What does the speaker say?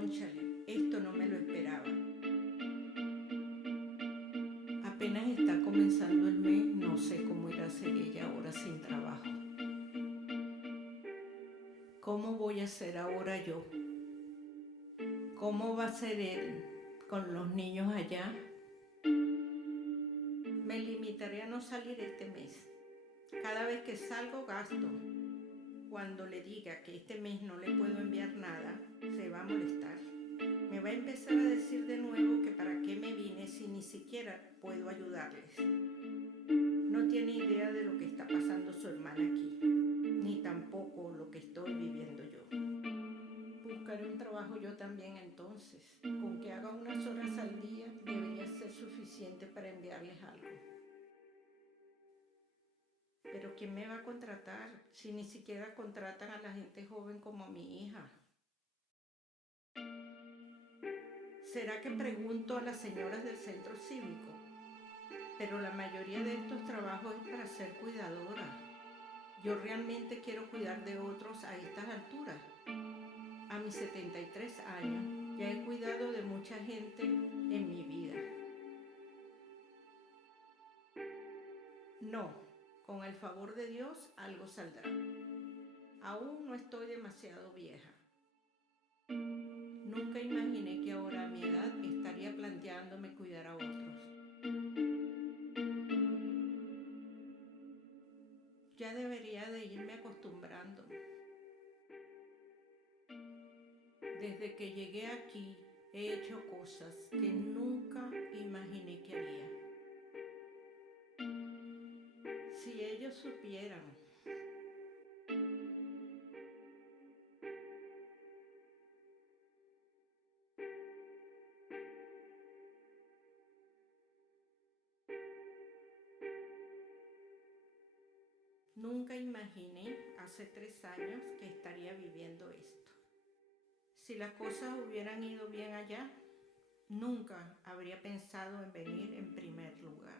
Cónchale, esto no me lo esperaba. Apenas está comenzando el mes, no sé cómo irá a ser ella ahora sin trabajo. ¿Cómo voy a ser ahora yo? ¿Cómo va a ser él con los niños allá? Me limitaré a no salir este mes. Cada vez que salgo gasto. Cuando le diga que este mes no le puedo enviar nada, se va a molestar. Me va a empezar a decir de nuevo que para qué me vine si ni siquiera puedo ayudarles. No tiene idea de lo que está pasando su hermana aquí, ni tampoco lo que estoy viviendo yo. Buscaré un trabajo yo también entonces. Con que haga unas horas al día debería ser suficiente para enviarles algo. Pero ¿quién me va a contratar si ni siquiera contratan a la gente joven como a mi hija? ¿Será que pregunto a las señoras del centro cívico? Pero la mayoría de estos trabajos es para ser cuidadora. Yo realmente quiero cuidar de otros a estas alturas. A mis 73 años ya he cuidado de mucha gente en mi vida. No, con el favor de Dios algo saldrá. Aún no estoy demasiado vieja. Nunca imaginé que ahora a mi edad estaría planteándome cuidar a otros. Ya debería de irme acostumbrando. Desde que llegué aquí he hecho cosas que nunca imaginé que haría. Si ellos supieran. Nunca imaginé hace 3 años que estaría viviendo esto. Si las cosas hubieran ido bien allá, nunca habría pensado en venir en primer lugar.